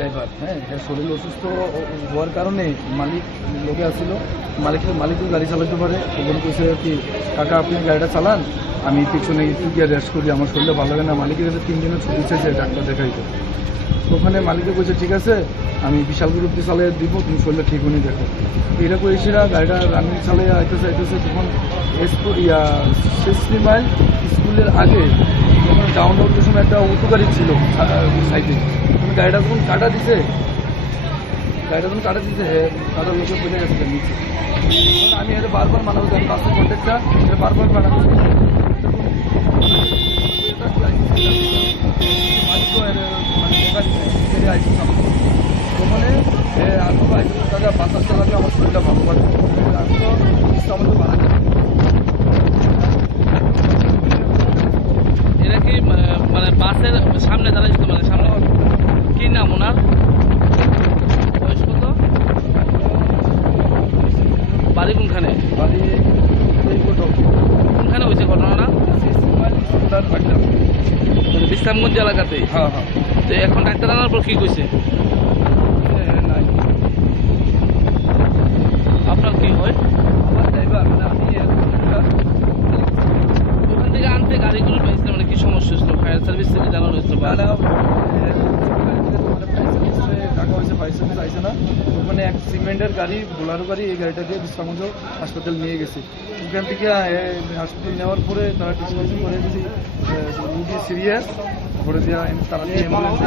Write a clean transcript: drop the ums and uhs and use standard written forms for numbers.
Driver, হ্যাঁ, শরীর অসুস্থ হওয়ার কারণে মালিক লোকে আসছিল, মালিকও গাড়ি চালাতে পারে। ওখানে কইছে কি কাকা আপনি গাড়িটা চালান, আমি পিছনে একটু গিয়ে রেস্ট করি, আমার শরীরটা ভালো লাগে না। মালিকের কাছে 3 দিনের ছুটি চাইছে ডাক্তার দেখাইতে। ওখানে মালিকে বলছে ঠিক আছে আমি বিশাল গ্রুপটি চালিয়ে দিব, তুমি শরীরটা ঠিক হয়ে দেখো। এরকম এসেরা গাড়িটা রানিং চালিয়ে আইতেছে তখন শেষলি মাইল স্কুলের আগে যখন ডাউন রোডের সময় একটা অটো গাড়ি ছিল সাইডে, তুমি গাড়িটা যখন কাটা দিছে কাটার লোকের বোঝা গেছে নিচে। আমি এটা বারবার মানা করছি, আমি বাসের কন্ট্যাক্টটা এটা বারবার মানা করছি। ওখানে দাদা 50 টাকা দিয়ে আমার শরীরটা ভালো পারে, আমি তো আমাদের বাড়াতে। এটা কি মানে বাসের সামনে দাঁড়াইছিল, মানে সামনে কি নাম ওনার, বয়স কত, বাড়ি কোনখানে, কোনখানে হয়েছে ঘটনাটা? বিশ্রামগঞ্জ এলাকাতেই। হ্যাঁ হ্যাঁ। তো এখন ডাক্তার আনার পর কি কইছে? আপনার কি হয়? আমার ড্রাইভার না, আমি ওখান থেকে আনতে গাড়িগুলো পাইছিল, মানে কি সমস্যা হয়েছিল? ফায়ার সার্ভিস থেকে জানানো হয়েছিল বা টাকা হয়েছে, ফায়ার সার্ভিস আইসে না। ওখানে এক সিমেন্টের গাড়ি, বোলারো গাড়ি, এই গাড়িটাকে বিশ্রামগঞ্জ হাসপাতাল নিয়ে গেছে। ওখান থেকে হাসপাতাল নেওয়ার পরে তারা ডিসকাশন করে দিয়েছি রুগী সিরিয়াস করে দেওয়া, তারা অ্যাম্বুলেন্স